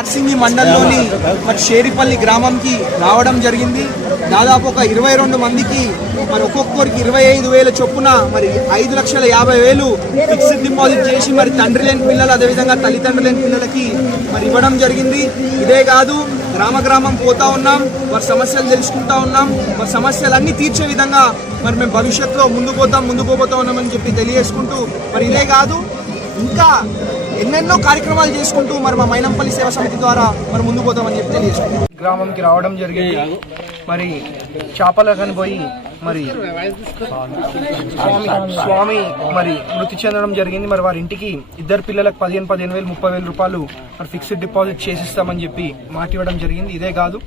ఆర్సింగి మండలంలోని మరి షేరిపల్లి గ్రామంకి రావడం జరిగింది. దాదాపు ఒక 22 మందికి మరి ఒక్కొక్కరికి 25,000 చొప్పున మరి 5,50,000 ఫిక్స్డ్ డిపాజిట్ చేసి మరి తండ్రి లేని పిల్లలు అదేవిధంగా తల్లిదండ్రులు లేని పిల్లలకి మరి ఇవ్వడం జరిగింది. ఇదే కాదు గ్రామం పోతా ఉన్నాం, వారి సమస్యలు తెలుసుకుంటా ఉన్నాం, వారి సమస్యలన్నీ తీర్చే విధంగా మరి మేము భవిష్యత్తులో ముందుకు పోతా ఉన్నామని చెప్పి తెలియజేసుకుంటూ మరి ఇదే కాదు ఇంకా ఎన్నెన్నో కార్యక్రమాలు చేసుకుంటూ మరి మా మైనంపల్లి సేవా సమితి ద్వారా మరి ముందుకు పోతామని చెప్పి తెలియజేసుకుంటాం. గ్రామంకి రావడం జరిగింది. మరి చేపలకని పోయి మరి స్వామి మరి మృతి చెందడం జరిగింది. మరి వారి ఇంటికి ఇద్దరు పిల్లలకు 15,000 30,000 రూపాయలు మరి ఫిక్స్డ్ డిపాజిట్ చేసిస్తామని చెప్పి మాట ఇవ్వడం జరిగింది. ఇదే కాదు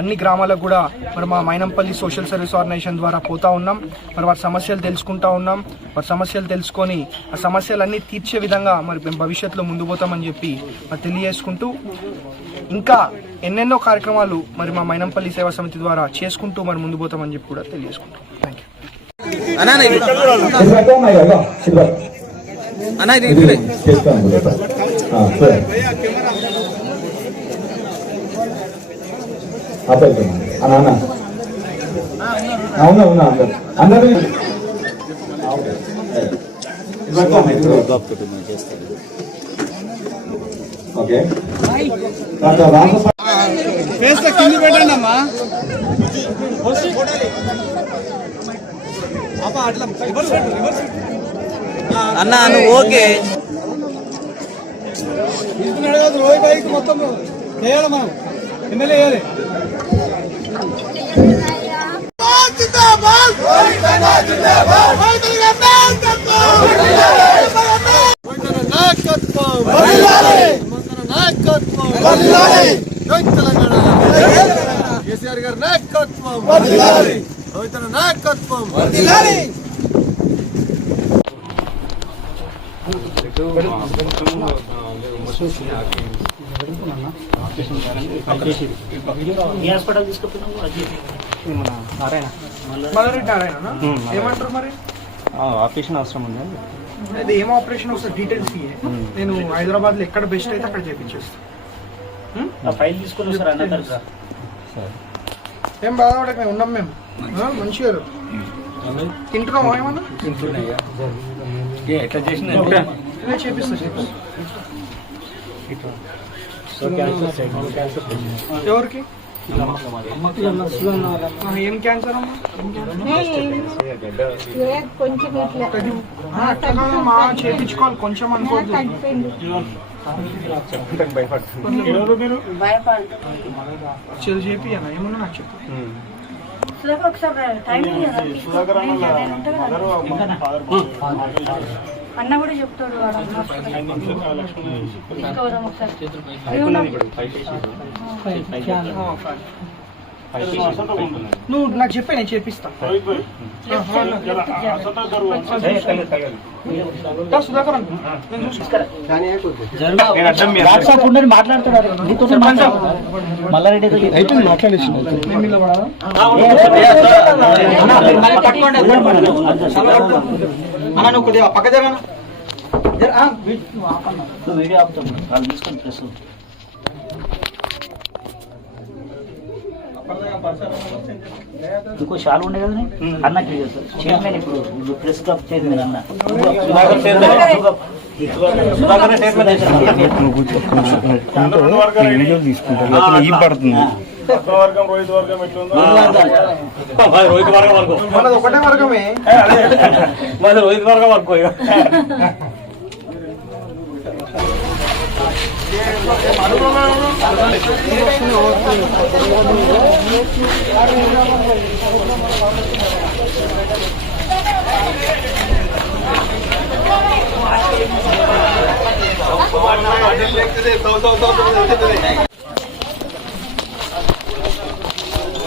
అన్ని గ్రామాలకు కూడా మరి మా మైనంపల్లి సోషల్ సర్వీస్ ఆర్గనైజేషన్ ద్వారా పోతా ఉన్నాం. మరి వారి సమస్యలు తెలుసుకుంటా ఉన్నాం. వారి సమస్యలు తెలుసుకొని ఆ సమస్యలన్నీ తీర్చే విధంగా మరి మేము భవిష్యత్తులో ముందు పోతామని చెప్పి మరి తెలియజేసుకుంటూ ఇంకా ఎన్నెన్నో కార్యక్రమాలు మరి మా మైనంపల్లి సేవా సమితి ద్వారా చేసుకుంటూ మరి ముందు పోతామని చెప్పి కూడా తెలియజేసుకుంటాం. Thank you. ఓకే కింది పెట్టండి అమ్మా. అన్నా నువ్వు ఓకే రోజు మొత్తం చేయాలి మనం ఎమ్మెల్యే వేయాలి. కేసీఆర్ గారి నాయకత్వం, రవితన నాయకత్వం. ఏమంటారు మరి ఆపరేషన్ అవసరం ఉంది. అది ఏం ఆపరేషన్ వస్తుంది డీటెయిల్స్ నేను హైదరాబాద్ లో ఎక్కడ బెస్ట్ అయితే అక్కడ చేపించేస్తాను. ఫైల్ తీసుకుని సార్ అన్న ఏం బాధపడక మేము ఉన్నాం. మేము మంచిగా తింటున్నాం. ఏమన్నా ఎట్లా చేసిన చేపిస్తా. ఎవరికి ఏం క్యాన్సర్ అమ్మా? చేపించుకోవాలి కొంచెం అనుకోవద్దు. చేపియనా ఏమన్నా నాకు చెప్పు. అన్న కూడా చెప్తాడు నువ్వు నాకు చెప్పే నేను చేపిస్తా. సుధాకర్ మాట్లాడుతున్నాడు మల్లారెడ్డి అయిపోయింది మాట్లాడేసి అన్న నువ్వు కొద్దిగా పక్క జరగనా వీడియో ఆపుతాను వాళ్ళు తీసుకొని ప్రెస్ ఇంకో షాల్ ఉండే కదా అన్నకి చైర్మన్ ఇప్పుడు ప్రెస్ క్లబ్ చైర్మన్ అన్న ఒకటే వర్గమే రోహిత్ వర్గం వర్గం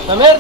సమీర్